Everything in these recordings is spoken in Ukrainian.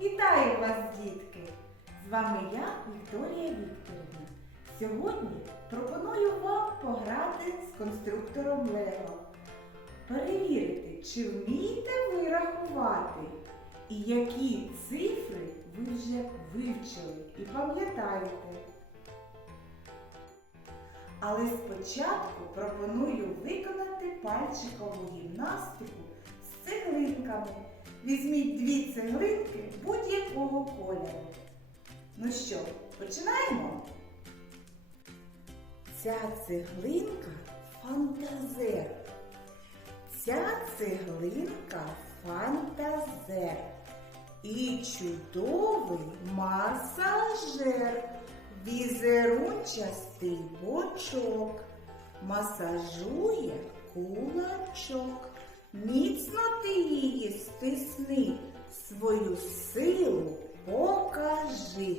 Вітаю вас, дітки! З вами я, Вікторія Вікторівна. Сьогодні пропоную вам пограти з конструктором Лего. Перевірити, чи вмієте ви рахувати і які цифри ви вже вивчили і пам'ятаєте. Але спочатку пропоную виконати пальчикову гімнастику з цеглинками. Візьміть дві цеглинки будь-якого кольору. Ну що, починаємо? Ця цеглинка фантазер. Ця цеглинка фантазер. І чудовий масажер. Візерунчастий бочок. Масажує кулачок. Міцно ти її стисни, свою силу покажи.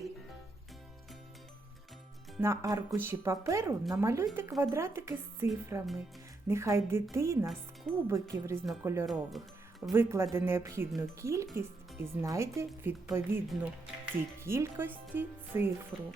На аркуші паперу намалюйте квадратики з цифрами. Нехай дитина з кубиків різнокольорових викладе необхідну кількість і знайде відповідну цій кількості цифру.